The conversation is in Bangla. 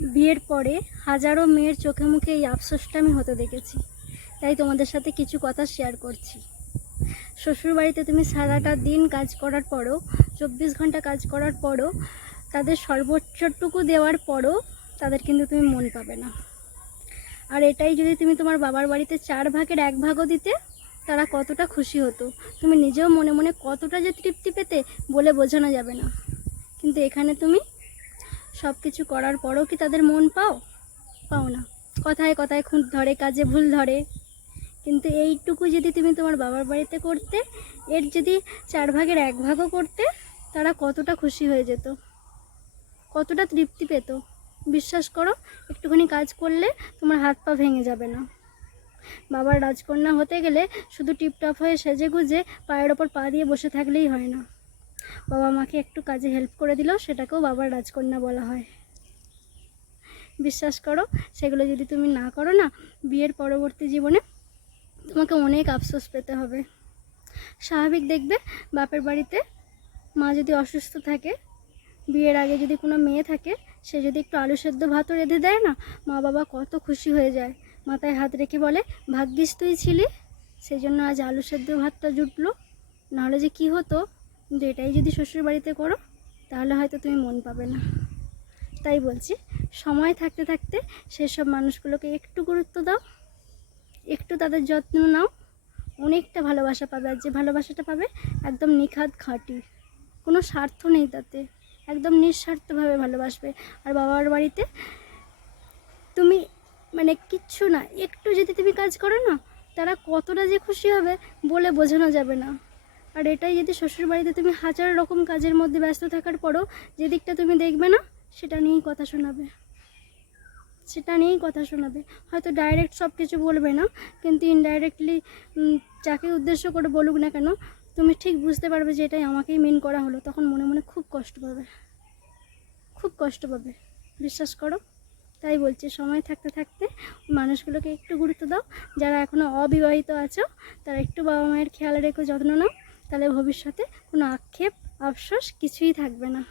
বিয়ের পরে হাজারো মেয়ের চোখে মুখে এই আফসোসটা আমি হতে দেখেছি। তাই তোমাদের সাথে কিছু কথা শেয়ার করছি। শ্বশুরবাড়িতে তুমি সারাটা দিন কাজ করার পরও, চব্বিশ ঘণ্টা কাজ করার পরও, তাদের সর্বোচ্চটুকু দেওয়ার পরও তাদের কিন্তু তুমি মন পাবে না। আর এটাই যদি তুমি তোমার বাবার বাড়িতে চার ভাগের এক ভাগও দিতে, তারা কতটা খুশি হতো। তুমি নিজেও মনে মনে কতটা যে তৃপ্তি পেতে বলে বোঝানো যাবে না। কিন্তু এখানে তুমি সব কিছু করার পরও কি তাদের মন পাও? পাও না। কথায় কথায় খুঁত ধরে, কাজে ভুল ধরে। কিন্তু এইটুকু যদি তুমি তোমার বাবার বাড়িতে করতে, এর যদি চার ভাগের এক ভাগও করতে, তারা কতটা খুশি হয়ে যেত? কতটা তৃপ্তি পেত? বিশ্বাস করো, একটুখানি কাজ করলে তোমার হাত পা ভেঙে যাবে না। বাবার রাজকন্যা হতে গেলে শুধু টিপটপ হয়ে সেজে গুজে পায়ের ওপর পা দিয়ে বসে থাকলেই হয় না। বাবা মাকে একটু কাজে হেল্প করে দিলেও সেটাকেও বাবার রাজকন্যা বলা হয়। বিশ্বাস করো, সেগুলো যদি তুমি না করো না, বিয়ের পরবর্তী জীবনে তোমাকে অনেক আফসোস পেতে হবে। স্বাভাবিক দেখবে, বাপের বাড়িতে মা যদি অসুস্থ থাকে, বিয়ের আগে যদি কোনো মেয়ে থাকে, সে যদি একটু আলু সেদ্ধ ভাতও রেঁধে দেয় না, মা বাবা কত খুশি হয়ে যায়। মাথায় হাত রেখে বলে, ভাগ্যিস তুই ছিলি সেই জন্য আজ আলু সেদ্ধ ভাতটা জুটলো। নাহলে যে কি হতো কিন্তু এটাই যদি শ্বশুর বাড়িতে করো, তাহলে হয়তো তুমি মন পাবে না। তাই বলছি, সময় থাকতে থাকতে সেসব মানুষগুলোকে একটু গুরুত্ব দাও, একটু তাদের যত্ন নাও, অনেকটা ভালোবাসা পাবে। আর যে ভালোবাসাটা পাবে, একদম নিখাত খাঁটি। কোনো স্বার্থ নেই তাতে। একদম নিঃস্বার্থভাবে ভালোবাসবে। আর বাবার বাড়িতে তুমি মানে কিচ্ছু না, একটু যদি তুমি কাজ করো না, তারা কতটা যে খুশি হবে বলে বোঝানো যাবে না। আর এটাই যদি শ্বশুর বাড়িতে তুমি হাজার রকম কাজের মধ্যে ব্যস্ত থাকার পরও যে দিকটা তুমি দেখবে না, সেটা নিয়েই কথা শোনাবে। সেটা নিয়েই কথা শোনাবে। হয়তো ডাইরেক্ট সব কিছু বলবে না, কিন্তু ইনডাইরেক্টলি যাকে উদ্দেশ্য করে বলুক না কেন, তুমি ঠিক বুঝতে পারবে যে এটাই আমাকেই মেন করা হলো। তখন মনে মনে খুব কষ্ট পাবে। খুব কষ্ট পাবে। বিশ্বাস করো? তাই বলছি, সময় থাকতে থাকতে মানুষগুলোকে একটু গুরুত্ব দাও। যারা এখনও অবিবাহিত আছো, তারা একটু বাবা মায়ের খেয়াল রেখো, যত্ন নাও। তাহলে ভবিষ্যতে কোনো আক্ষেপ আফসোস কিছুই থাকবে না।